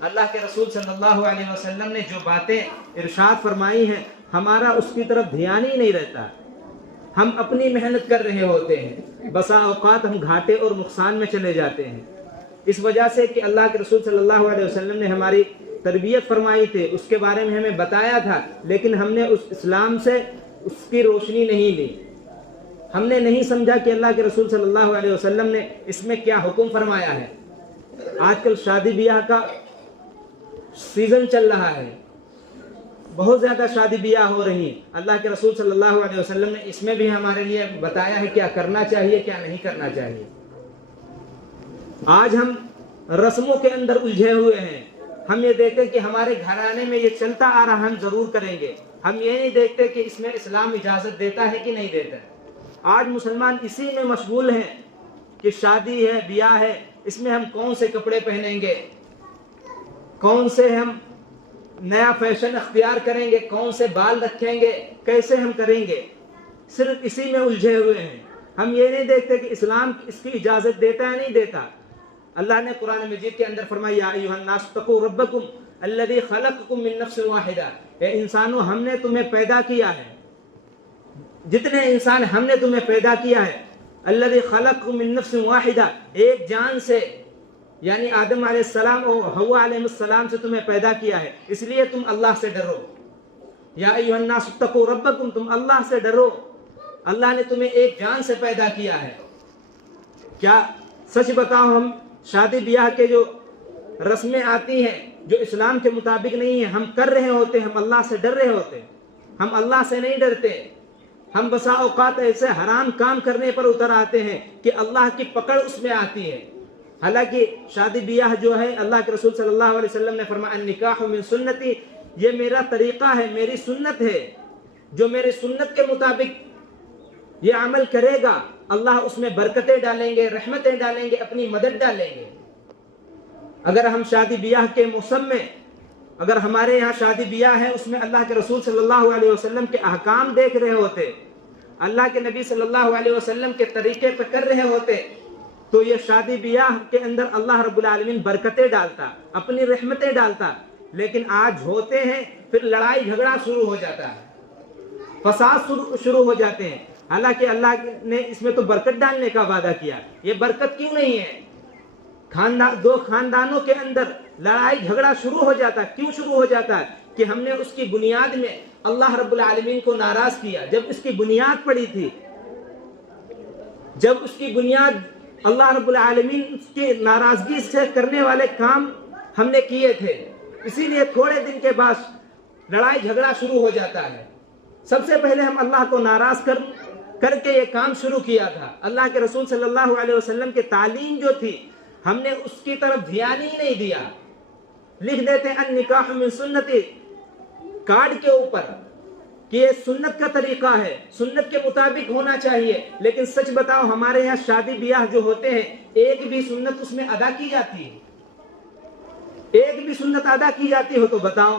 اللہ کے رسول صلی اللہ علیہ وسلم نے جو باتیں ارشاد فرمائی ہیں ہمارا اس کی طرف دھیان ہی نہیں رہتا. ہم اپنی محنت کر رہے ہوتے ہیں, بسا اوقات ہم گھاٹے اور نقصان میں چلے جاتے ہیں, اس وجہ سے کہ اللہ کے رسول صلی اللہ علیہ وسلم نے ہماری تربیت فرمائی تھی, اس کے بارے میں ہمیں بتایا تھا, لیکن ہم نے اس اسلام سے اس کی روشنی نہیں لی. ہم نے نہیں سمجھا کہ اللہ کے رسول صلی اللہ علیہ وسلم نے اس میں کیا حکم فرمایا ہے. آج کل شادی بیاہ کا سیزن چل رہا ہے, بہت زیادہ شادی بیاہ ہو رہی ہیں. اللہ کے رسول صلی اللہ علیہ وسلم نے اس میں بھی ہمارے لیے بتایا ہے کیا کرنا چاہیے کیا نہیں کرنا چاہیے. آج ہم رسموں کے اندر الجھے ہوئے ہیں. ہم یہ دیکھتے کہ ہمارے گھرانے میں یہ چلتا آ رہا, ہم ضرور کریں گے. ہم یہ نہیں دیکھتے کہ اس میں اسلام اجازت دیتا ہے کہ نہیں دیتا ہے. آج مسلمان اسی میں مشغول ہیں کہ شادی ہے بیاہ ہے, اس میں ہم کون سے کپڑے پہنیں گے, کون سے ہم نیا فیشن اختیار کریں گے, کون سے بال رکھیں گے, کیسے ہم کریں گے. صرف اسی میں الجھے ہوئے ہیں. ہم یہ نہیں دیکھتے کہ اسلام اس کی اجازت دیتا ہے نہیں دیتا. اللہ نے قرآن مجید کے اندر فرمایا یا ایھا الناس اتقوا ربکم الذی خلقکم من نفس واحدہ, اے انسانوں ہم نے تمہیں پیدا کیا ہے, جتنے انسان ہم نے تمہیں پیدا کیا ہے, الذی خلقکم من نفس واحدہ, ایک جان سے, یعنی آدم علیہ السلام اور حوا علیہ السلام سے تمہیں پیدا کیا ہے, اس لیے تم اللہ سے ڈرو. یا ایھا الناس اتقوا ربکم, تم اللہ سے ڈرو. اللہ نے تمہیں ایک جان سے پیدا کیا ہے. کیا سچ بتاؤ, ہم شادی بیاہ کے جو رسمیں آتی ہیں جو اسلام کے مطابق نہیں ہیں ہم کر رہے ہوتے ہیں, ہم اللہ سے ڈر رہے ہوتے ہیں. ہم اللہ سے نہیں ڈرتے. ہم بسا اوقات ایسے حرام کام کرنے پر اتر آتے ہیں کہ اللہ کی پکڑ اس میں آتی ہے. حالانکہ شادی بیاہ جو ہے اللہ کے رسول صلی اللہ علیہ وسلم نے فرمایا النکاح من سنتی, یہ میرا طریقہ ہے, میری سنت ہے. جو میری سنت کے مطابق یہ عمل کرے گا اللہ اس میں برکتیں ڈالیں گے, رحمتیں ڈالیں گے, اپنی مدد ڈالیں گے. اگر ہم شادی بیاہ کے موسم میں, اگر ہمارے یہاں شادی بیاہ ہے اس میں اللہ کے رسول صلی اللہ علیہ وسلم کے احکام دیکھ رہے ہوتے, اللہ کے نبی صلی اللہ علیہ وسلم کے طریقے پہ کر رہے ہوتے, تو یہ شادی بیاہ کے اندر اللہ رب العالمین برکتیں ڈالتا, اپنی رحمتیں ڈالتا. لیکن آج ہوتے ہیں پھر لڑائی جھگڑا شروع ہو جاتا ہے, فساد شروع ہو جاتے ہیں. حالانکہ اللہ نے اس میں تو برکت ڈالنے کا وعدہ کیا, یہ برکت کیوں نہیں ہے؟ دو خاندانوں کے اندر لڑائی جھگڑا شروع ہو جاتا ہے. کیوں شروع ہو جاتا ہے؟ کہ ہم نے اس کی بنیاد میں اللہ رب العالمین کو ناراض کیا. جب اس کی بنیاد پڑی تھی, جب اس کی بنیاد اللہ رب العالمین کی ناراضگی سے کرنے والے کام ہم نے کیے تھے, اسی لیے تھوڑے دن کے بعد لڑائی جھگڑا شروع ہو جاتا ہے. سب سے پہلے ہم اللہ کو ناراض کر کے یہ کام شروع کیا تھا. اللہ کے رسول صلی اللہ علیہ وسلم کی تعلیم جو تھی ہم نے اس کی طرف دھیان ہی نہیں دیا. لکھ دیتے ہیں النکاح من سنتی کارڈ کے اوپر کہ یہ سنت کا طریقہ ہے, سنت کے مطابق ہونا چاہیے. لیکن سچ بتاؤ ہمارے یہاں شادی بیاہ جو ہوتے ہیں ایک بھی سنت اس میں ادا کی جاتی ہے؟ ایک بھی سنت ادا کی جاتی ہو تو بتاؤ.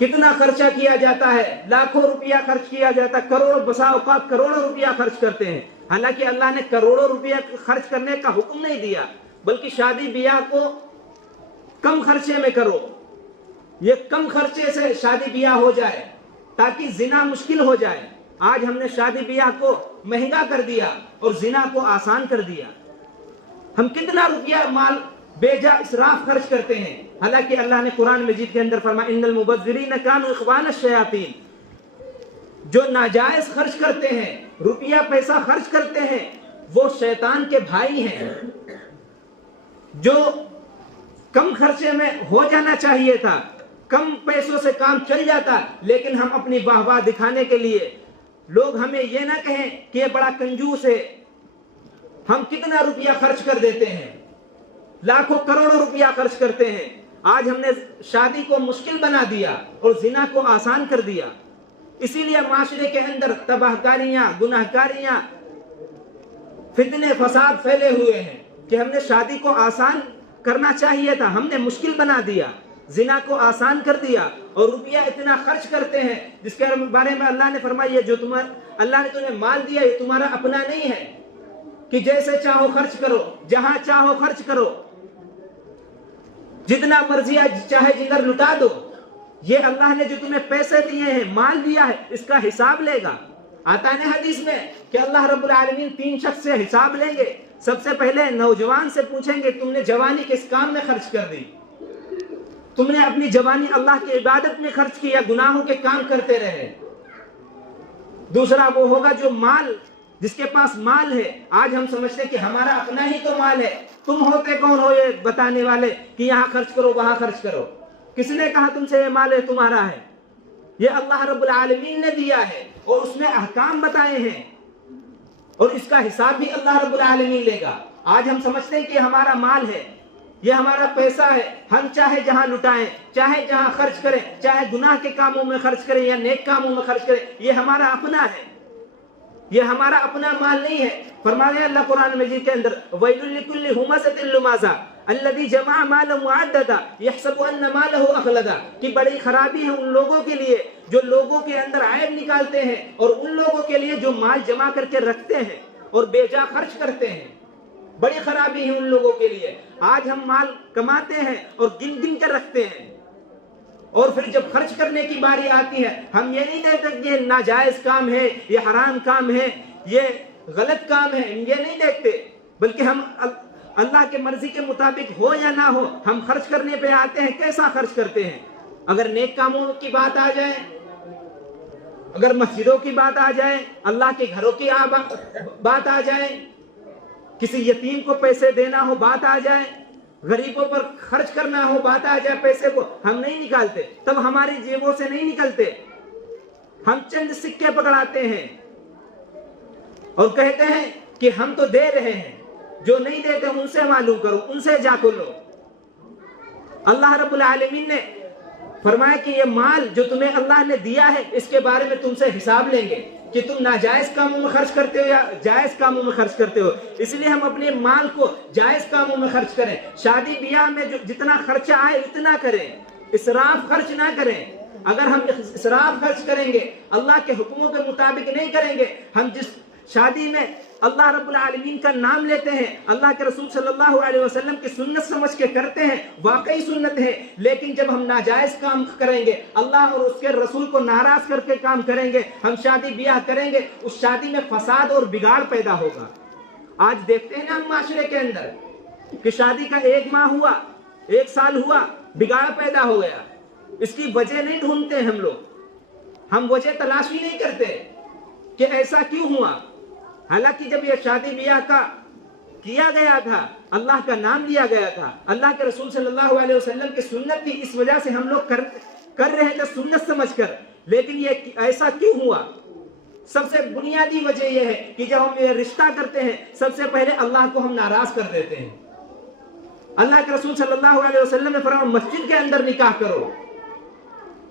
کتنا خرچہ کیا جاتا ہے, لاکھوں روپیہ خرچ کیا جاتا ہے, کروڑوں, بسا اوقات کروڑوں روپیہ خرچ کرتے ہیں. حالانکہ اللہ نے کروڑوں روپیہ خرچ کرنے کا حکم نہیں دیا, بلکہ شادی بیاہ کو کم خرچے میں کرو. یہ کم خرچے سے شادی بیاہ ہو جائے تاکہ زنا مشکل ہو جائے. آج ہم نے شادی بیاہ کو مہنگا کر دیا اور زنا کو آسان کر دیا. ہم کتنا روپیہ مال بے جا اسراف خرچ کرتے ہیں. حالانکہ اللہ نے قرآن مجید کے اندر فرمایا ان المبذرین کانوا اخوان الشیاطین, جو ناجائز خرچ کرتے ہیں, روپیہ پیسہ خرچ کرتے ہیں, وہ شیطان کے بھائی ہیں. جو کم خرچے میں ہو جانا چاہیے تھا, کم پیسوں سے کام چل جاتا, لیکن ہم اپنی واہ واہ دکھانے کے لیے, لوگ ہمیں یہ نہ کہیں کہ یہ بڑا کنجوس ہے, ہم کتنا روپیہ خرچ کر دیتے ہیں, لاکھوں کروڑوں روپیہ خرچ کرتے ہیں. آج ہم نے شادی کو مشکل بنا دیا اور زنا کو آسان کر دیا. اسی لیے معاشرے کے اندر تباہ کاریاں, گناہ کاریاں, فتنے, فساد پھیلے ہوئے ہیں کہ ہم نے شادی کو آسان کرنا چاہیے تھا, ہم نے مشکل بنا دیا, زنا کو آسان کر دیا اور روپیہ اتنا خرچ کرتے ہیں جس کے بارے میں اللہ نے فرمایا جو اللہ نے تمہیں مال دیا یہ تمہارا اپنا نہیں ہے کہ جیسے چاہو خرچ کرو, جہاں چاہو خرچ کرو. جتنا مرضی چاہے جگر لٹا دو، یہ اللہ نے جو تمہیں پیسے دیے ہیں، مال دیا ہے، اس کا حساب لے گا۔ آتا ہے حدیث میں کہ اللہ رب العالمین 3 شخص سے حساب لیں گے۔ سب سے پہلے نوجوان سے پوچھیں گے تم نے جوانی کس کام میں خرچ کر دی؟ تم نے اپنی جوانی اللہ کی عبادت میں خرچ کی یا گناہوں کے کام کرتے رہے؟ دوسرا وہ ہوگا جو مال، جس کے پاس مال ہے۔ آج ہم سمجھتے کہ ہمارا اپنا ہی تو مال ہے۔ تم ہوتے کون ہو یہ بتانے والے کہ یہاں خرچ کرو وہاں خرچ کرو؟ کس نے کہا تم سے یہ مال ہے تمہارا ہے؟ یہ اللہ رب العالمین نے دیا ہے اور اس میں احکام بتائے ہیں، اور اس کا حساب بھی اللہ رب العالمین لے گا۔ آج ہم سمجھتے ہیں کہ ہمارا مال ہے، یہ ہمارا پیسہ ہے، ہم چاہے جہاں لٹائیں، چاہے جہاں خرچ کریں، چاہے گناہ کے کاموں میں خرچ کریں یا نیک کاموں میں خرچ کریں، یہ ہمارا اپنا ہے، یہ ہمارا اپنا مال نہیں ہے۔ فرمایا اللہ قرآن مجید کے اندر وَيْلٌ لِكُلِّ هُمَزَةٍ لُمَزَةٍ الَّذِي جَمَعَ مَالًا وَعَدَّدَهُ يَحْسَبُ أَنَّ مَالَهُ أَخْلَدَهُ، کہ بڑی خرابی ہے ان لوگوں کے لیے جو لوگوں کے اندر عیب نکالتے ہیں، اور ان لوگوں کے لیے جو مال جمع کر کے رکھتے ہیں اور بے جا خرچ کرتے ہیں۔ بڑی خرابی ہے ان لوگوں کے لیے۔ آج ہم مال کماتے ہیں اور گن گن کر رکھتے ہیں، اور پھر جب خرچ کرنے کی باری آتی ہے ہم یہ نہیں دیکھتے کہ یہ ناجائز کام ہے، یہ حرام کام ہے، یہ غلط کام ہے، یہ نہیں دیکھتے، بلکہ ہم اللہ کے مرضی کے مطابق ہو یا نہ ہو ہم خرچ کرنے پہ آتے ہیں۔ کیسا خرچ کرتے ہیں؟ اگر نیک کاموں کی بات آ جائے، اگر مسجدوں کی بات آ جائے، اللہ کے گھروں کی بات آ جائے، کسی یتیم کو پیسے دینا ہو بات آ جائے، غریبوں پر خرچ کرنا ہو بات آ جائے، پیسے کو ہم نہیں نکالتے، تب ہماری جیبوں سے نہیں نکلتے، ہم چند سکے پکڑاتے ہیں اور کہتے ہیں کہ ہم تو دے رہے ہیں، جو نہیں دیتے ان سے معلوم کرو، ان سے جا کو لو۔ اللہ رب العالمین نے فرمایا کہ یہ مال جو تمہیں اللہ نے دیا ہے اس کے بارے میں تم سے حساب لیں گے کہ تم ناجائز کاموں میں خرچ کرتے ہو یا جائز کاموں میں خرچ کرتے ہو۔ اس لیے ہم اپنے مال کو جائز کاموں میں خرچ کریں، شادی بیاہ میں جو جتنا خرچہ آئے اتنا کریں، اسراف خرچ نہ کریں۔ اگر ہم اسراف خرچ کریں گے، اللہ کے حکموں کے مطابق نہیں کریں گے، ہم جس شادی میں اللہ رب العالمین کا نام لیتے ہیں، اللہ کے رسول صلی اللہ علیہ وسلم کی سنت سمجھ کے کرتے ہیں، واقعی سنت ہے، لیکن جب ہم ناجائز کام کریں گے، اللہ اور اس کے رسول کو ناراض کر کے کام کریں گے، ہم شادی بیاہ کریں گے، اس شادی میں فساد اور بگاڑ پیدا ہوگا۔ آج دیکھتے ہیں نا ہم معاشرے کے اندر کہ شادی کا 1 ماہ ہوا، 1 سال ہوا، بگاڑ پیدا ہو گیا۔ اس کی وجہ نہیں ڈھونڈتے ہم لوگ، ہم وجہ تلاش ہی نہیں کرتے کہ ایسا کیوں ہوا۔ حالانکہ جب یہ شادی بیاہ کا کیا گیا تھا، اللہ کا نام لیا گیا تھا، اللہ کے رسول صلی اللہ علیہ وسلم کی سنت تھی، اس وجہ سے ہم لوگ کر رہے تھے سنت سمجھ کر، لیکن یہ ایسا کیوں ہوا؟ سب سے بنیادی وجہ یہ ہے کہ جب ہم یہ رشتہ کرتے ہیں سب سے پہلے اللہ کو ہم ناراض کر دیتے ہیں۔ اللہ کے رسول صلی اللہ علیہ وسلم نے فرمایا مسجد کے اندر نکاح کرو،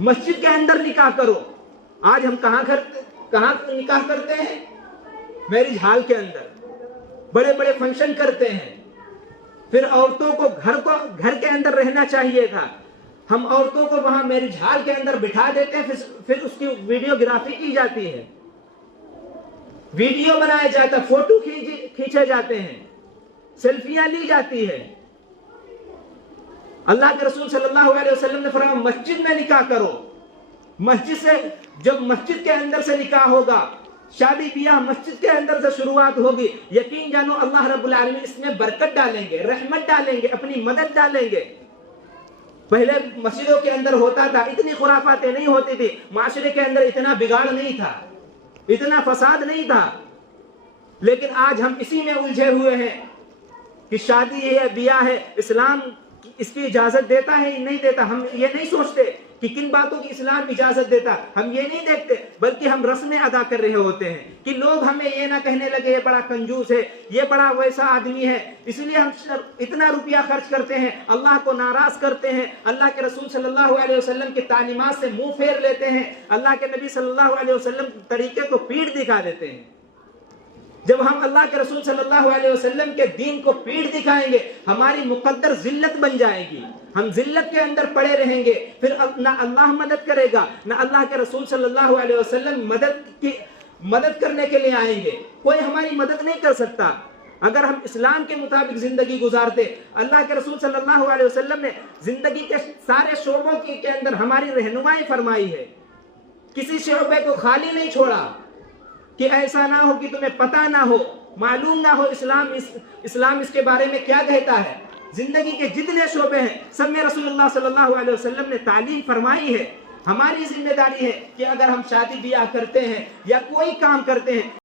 مسجد کے اندر نکاح کرو۔ آج ہم کہاں نکاح کرتے ہیں؟ میرج ہال کے اندر بڑے بڑے فنکشن کرتے ہیں۔ پھر عورتوں کو گھر کے اندر رہنا چاہیے تھا، ہم عورتوں کو وہاں میرج ہال کے اندر بٹھا دیتے ہیں، پھر اس کی ویڈیوگرافی کی جاتی ہے، ویڈیو بنایا جاتا ہے، فوٹو کھینچے جاتے ہیں، سیلفیاں لی جاتی ہے۔ اللہ کے رسول صلی اللہ علیہ وسلم نے فرمایا مسجد میں نکاح کرو۔ مسجد سے جب مسجد کے اندر سے نکاح ہوگا، شادی بیاہ مسجد کے اندر سے شروعات ہوگی، یقین جانو اللہ رب العالمین اس میں برکت ڈالیں گے، رحمت ڈالیں گے، اپنی مدد ڈالیں گے۔ پہلے مسجدوں کے اندر ہوتا تھا، اتنی خرافاتیں نہیں ہوتی تھی، معاشرے کے اندر اتنا بگاڑ نہیں تھا، اتنا فساد نہیں تھا، لیکن آج ہم اسی میں الجھے ہوئے ہیں کہ شادی ہے، بیاہ ہے، اسلام اس کی اجازت دیتا ہے نہیں دیتا۔ ہم یہ نہیں سوچتے کہ کن باتوں کی اسلام اجازت دیتا، ہم یہ نہیں دیکھتے، بلکہ ہم رسمیں ادا کر رہے ہوتے ہیں کہ لوگ ہمیں یہ نہ کہنے لگے یہ بڑا کنجوس ہے، یہ بڑا ویسا آدمی ہے، اس لیے ہم اتنا روپیہ خرچ کرتے ہیں، اللہ کو ناراض کرتے ہیں، اللہ کے رسول صلی اللہ علیہ وسلم کی تعلیمات سے منہ پھیر لیتے ہیں، اللہ کے نبی صلی اللہ علیہ وسلم طریقے کو پیٹھ دکھا دیتے ہیں۔ جب ہم اللہ کے رسول صلی اللہ علیہ وسلم کے دین کو پیٹھ دکھائیں گے، ہماری مقدر ذلت بن جائے گی، ہم ذلت کے اندر پڑے رہیں گے، پھر نہ اللہ مدد کرے گا، نہ اللہ کے رسول صلی اللہ علیہ وسلم مدد کرنے کے لیے آئیں گے، کوئی ہماری مدد نہیں کر سکتا۔ اگر ہم اسلام کے مطابق زندگی گزارتے، اللہ کے رسول صلی اللہ علیہ وسلم نے زندگی کے سارے شعبوں کے اندر ہماری رہنمائی فرمائی ہے، کسی شعبے کو خالی نہیں چھوڑا کہ ایسا نہ ہو کہ تمہیں پتہ نہ ہو، معلوم نہ ہو اسلام اس کے بارے میں کیا کہتا ہے۔ زندگی کے جتنے شعبے ہیں سب میں رسول اللہ صلی اللہ علیہ وسلم نے تعلیم فرمائی ہے۔ ہماری ذمہ داری ہے کہ اگر ہم شادی بیاہ کرتے ہیں یا کوئی کام کرتے ہیں